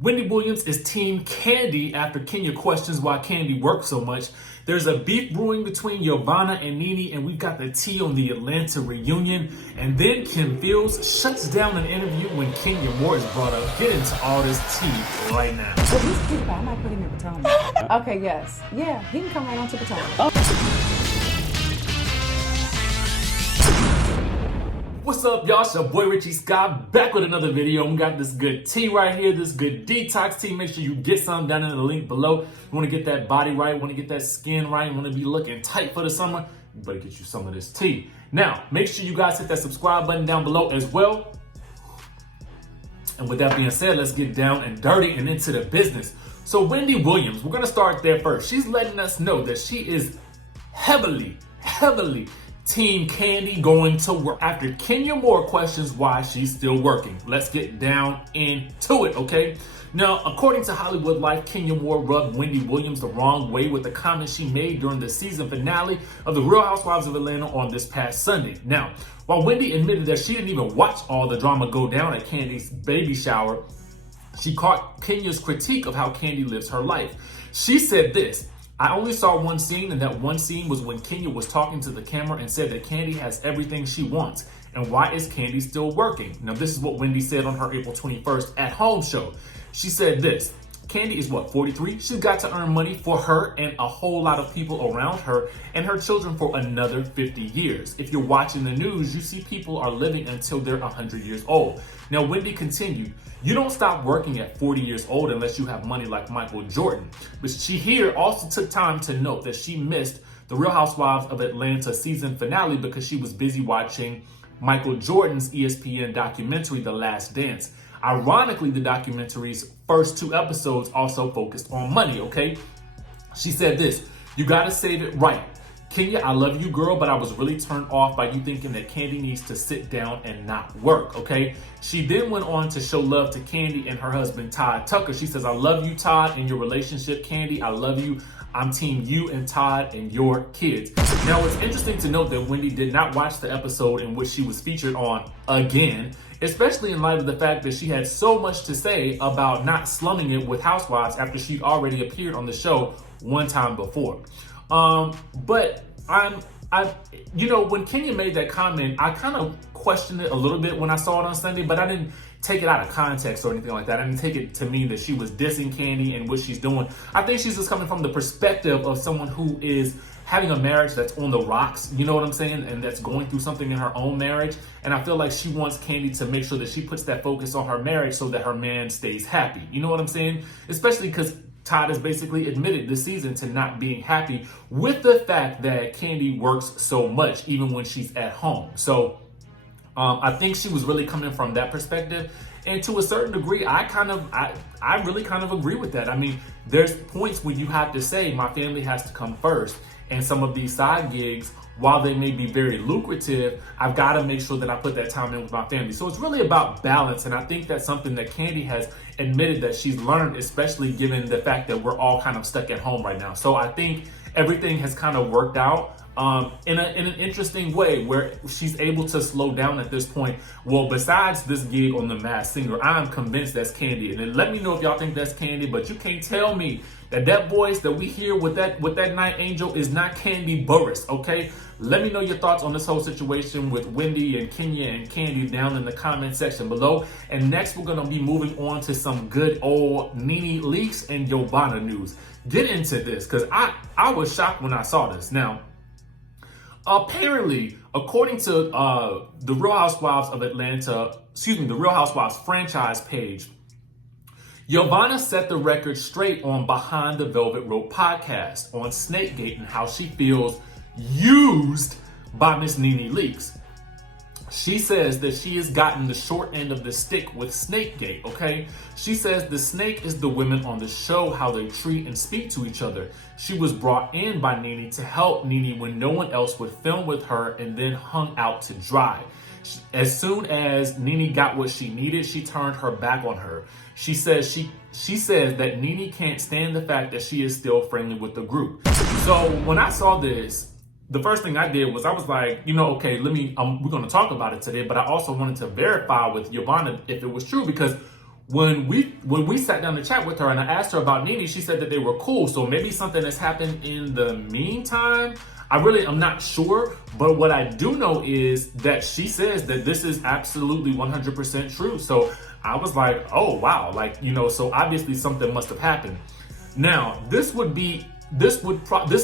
Wendy Williams is Team Kandi after Kenya questions why Kandi works so much. There's a beef brewing between YOVANNA and Nene, and we've got the tea on the Atlanta reunion. And then Kim Fields shuts down an interview when Kenya Moore is brought up. Get into all this tea right now. Well, he's cute, but I might put him in Potomac. Okay, yes. Yeah, he can come right on to Potomac. What's up, y'all? It's your boy Richie Scott back with another video. We got this good tea right here, this good detox tea. Make sure you get some down in the link below. You want to get that body right, want to get that skin right, want to be looking tight for the summer, you better get you some of this tea. Now, make sure you guys hit that subscribe button down below as well. And with that being said, let's get down and dirty and into the business. So Wendy Williams, we're going to start there first. She's letting us know that she is heavily Team Kandi going to work after Kenya Moore questions why she's still working. Let's get down into it, okay? Now, according to Hollywood Life, Kenya Moore rubbed Wendy Williams the wrong way with the comments she made during the season finale of The Real Housewives of Atlanta on this past Sunday. Now, while Wendy admitted that she didn't even watch all the drama go down at Kandi's baby shower, she caught Kenya's critique of how Kandi lives her life. She said this: "I only saw one scene, and that one scene was when Kenya was talking to the camera and said that Kandi has everything she wants. And why is Kandi still working?" Now, this is what Wendy said on her April 21st at home show. She said this: "Kandi is what, 43? She's got to earn money for her and a whole lot of people around her and her children for another 50 years. If you're watching the news, you see people are living until they're 100 years old." Now, Wendy continued, "You don't stop working at 40 years old unless you have money like Michael Jordan." But she here also took time to note that she missed the Real Housewives of Atlanta season finale because she was busy watching Michael Jordan's ESPN documentary, The Last Dance. Ironically, the documentary's first 2 episodes also focused on money, okay? She said this: "You gotta save it right. Kenya, I love you, girl, but I was really turned off by you thinking that Kandi needs to sit down and not work," okay? She then went on to show love to Kandi and her husband, Todd Tucker. She says, "I love you, Todd, and your relationship, Kandi. I love you. I'm team you and Todd and your kids." Now, it's interesting to note that Wendy did not watch the episode in which she was featured on again, especially in light of the fact that she had so much to say about not slumming it with Housewives after she'd already appeared on the show one time before. But when Kenya made that comment, I kind of questioned it a little bit when I saw it on Sunday, but I didn't take it out of context or anything like that. I didn't take it to mean that she was dissing Kandi and what she's doing. I think she's just coming from the perspective of someone who is having a marriage that's on the rocks, you know what I'm saying? And that's going through something in her own marriage. And I feel like she wants Kandi to make sure that she puts that focus on her marriage so that her man stays happy. You know what I'm saying? Especially because Todd has basically admitted this season to not being happy with the fact that Kandi works so much, even when she's at home. So I think she was really coming from that perspective. And to a certain degree, I really kind of agree with that. I mean, there's points when you have to say my family has to come first. And some of these side gigs, while they may be very lucrative, I've got to make sure that I put that time in with my family. So it's really about balance. And I think that's something that Kandi has admitted that she's learned, especially given the fact that we're all kind of stuck at home right now. So I think everything has kind of worked out in an interesting way where she's able to slow down at this point. Well, besides this gig on The Masked Singer, I'm convinced that's Kandi. And then let me know if y'all think that's Kandi, but you can't tell me that voice that we hear with that night angel is not Kandi Burruss, okay? Let me know your thoughts on this whole situation with Wendy and Kenya and Kandi down in the comment section below. And next, we're gonna be moving on to some good old Nene leaks and YOVANNA news. Get into this, because I was shocked when I saw this. Now, apparently, according to the Real Housewives of Atlanta, the Real Housewives franchise page, YOVANNA set the record straight on Behind the Velvet Rope podcast on Snakegate and how she feels used by Miss Nene Leakes. She says that she has gotten the short end of the stick with Snakegate, okay? She says the snake is the women on the show, how they treat and speak to each other. She was brought in by Nene to help Nene when no one else would film with her and then hung out to dry. As soon as Nene got what she needed, she turned her back on her. She says that Nene can't stand the fact that she is still friendly with the group. So when I saw this, the first thing I did was I was like, okay, we're going to talk about it today, but I also wanted to verify with YOVANNA if it was true, because when we sat down to chat with her and I asked her about Nene, she said that they were cool. So maybe something has happened in the meantime. I'm not sure, but what I do know is that she says that this is absolutely 100% true. So I was like, oh wow, like, you know, so obviously something must have happened. Now, this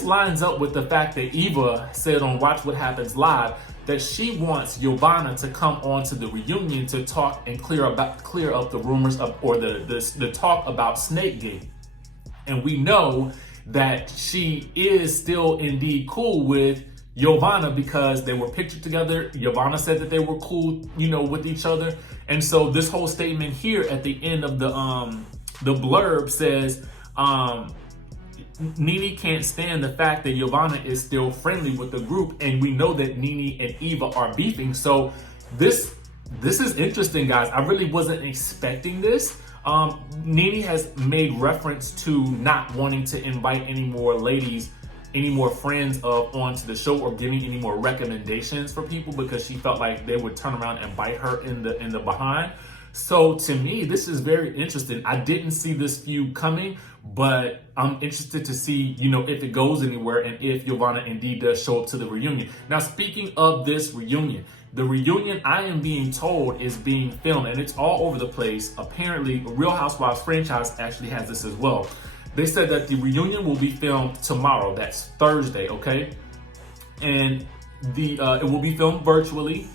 lines up with the fact that Eva said on Watch What Happens Live that she wants YOVANNA to come on to the reunion to talk and clear up the rumors of, or the talk about Snakegate. And we know that she is still indeed cool with YOVANNA because they were pictured together. YOVANNA said that they were cool, you know, with each other. And so this whole statement here at the end of the blurb says, Nene can't stand the fact that YOVANNA is still friendly with the group, and we know that Nene and Eva are beefing. So this is interesting, guys. I really wasn't expecting this. Nene has made reference to not wanting to invite any more ladies, any more friends onto the show, or giving any more recommendations for people because she felt like they would turn around and bite her in the behind. So to me, this is very interesting. I didn't see this feud coming, but I'm interested to see, you know, if it goes anywhere and if YOVANNA indeed does show up to the reunion. Now, speaking of this reunion, the reunion I am being told is being filmed and it's all over the place. Apparently, Real Housewives franchise actually has this as well. They said that the reunion will be filmed tomorrow. That's Thursday, okay? And it will be filmed virtually.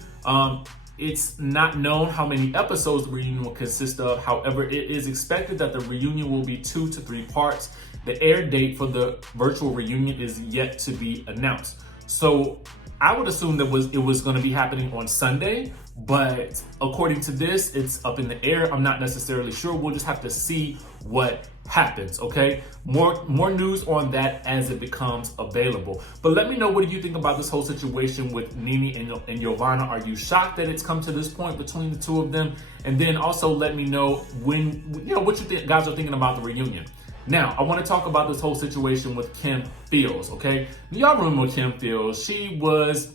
It's not known how many episodes the reunion will consist of. However, it is expected that the reunion will be 2 to 3 parts. The air date for the virtual reunion is yet to be announced. So I would assume that it was going to be happening on Sunday, but according to this, it's up in the air. I'm not necessarily sure. We'll just have to see what happens, okay? More news on that as it becomes available. But let me know, what do you think about this whole situation with Nene and YOVANNA? Are you shocked that it's come to this point between the two of them? And then also let me know when, you know, what you think guys are thinking about the reunion. Now, I want to talk about this whole situation with Kim Fields, okay? Y'all remember Kim Fields. She was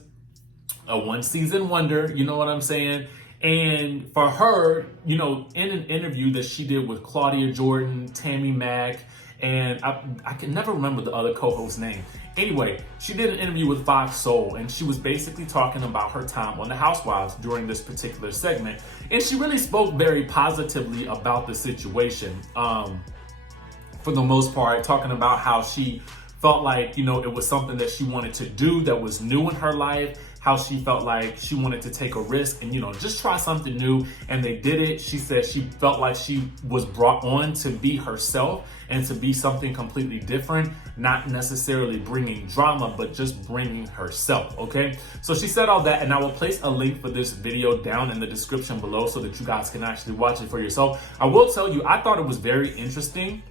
a one-season wonder, you know what I'm saying? And for her, you know, in an interview that she did with Claudia Jordan, Tammy Mack, and I can never remember the other co-host's name. Anyway, she did an interview with Fox Soul, and she was basically talking about her time on the Housewives during this particular segment. And she really spoke very positively about the situation. For the most part, talking about how she felt like, you know, it was something that she wanted to do that was new in her life, how she felt like she wanted to take a risk and, you know, just try something new, and they did it. She said she felt like she was brought on to be herself and to be something completely different, not necessarily bringing drama, but just bringing herself, okay? So she said all that, and I will place a link for this video down in the description below so that you guys can actually watch it for yourself. I will tell you, I thought it was very interesting.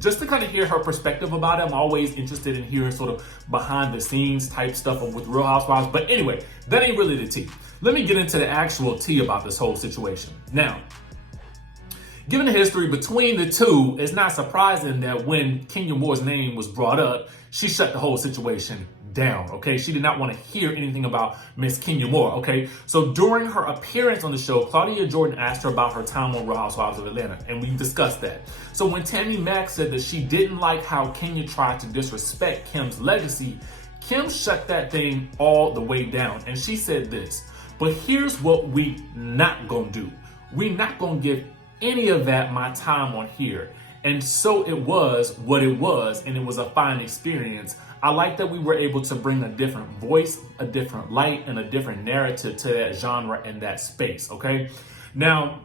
Just to kind of hear her perspective about it. I'm always interested in hearing sort of behind the scenes type stuff with Real Housewives. But anyway, that ain't really the tea. Let me get into the actual tea about this whole situation. Now, given the history between the two, it's not surprising that when Kenya Moore's name was brought up, she shut the whole situation down, okay? She did not want to hear anything about Miss Kenya Moore, okay? So during her appearance on the show, Claudia Jordan asked her about her time on Real Housewives of Atlanta, and we discussed that. So when Tammy Mack said that she didn't like how Kenya tried to disrespect Kim's legacy, Kim shut that thing all the way down, and she said this: but here's what we not gonna do. We not gonna give any of that my time on here. And so it was what it was, and it was a fine experience. I like that we were able to bring a different voice, a different light, and a different narrative to that genre and that space, okay? Now,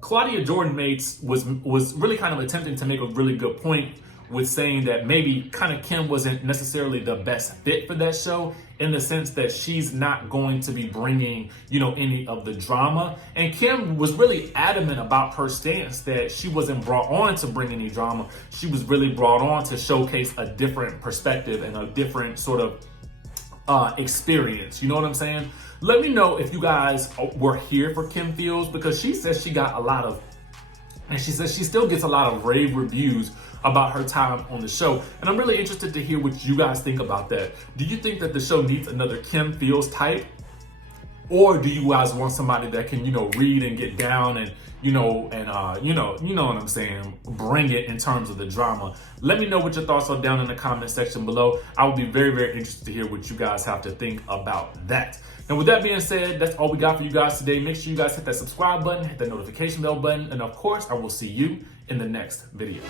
Claudia Jordan was really kind of attempting to make a really good point with saying that maybe kind of Kim wasn't necessarily the best fit for that show, in the sense that she's not going to be bringing, you know, any of the drama. And Kim was really adamant about her stance that she wasn't brought on to bring any drama. She was really brought on to showcase a different perspective and a different sort of experience. You know what I'm saying? Let me know if you guys were here for Kim Fields, because she says she got a lot of, and she says she still gets a lot of rave reviews about her time on the show. And I'm really interested to hear what you guys think about that. Do you think that the show needs another Kim Fields type? Or do you guys want somebody that can, read and get down and, you know what I'm saying, bring it in terms of the drama? Let me know what your thoughts are down in the comment section below. I will be very, very interested to hear what you guys have to think about that. And with that being said, that's all we got for you guys today. Make sure you guys hit that subscribe button, hit that notification bell button, and of course, I will see you in the next video.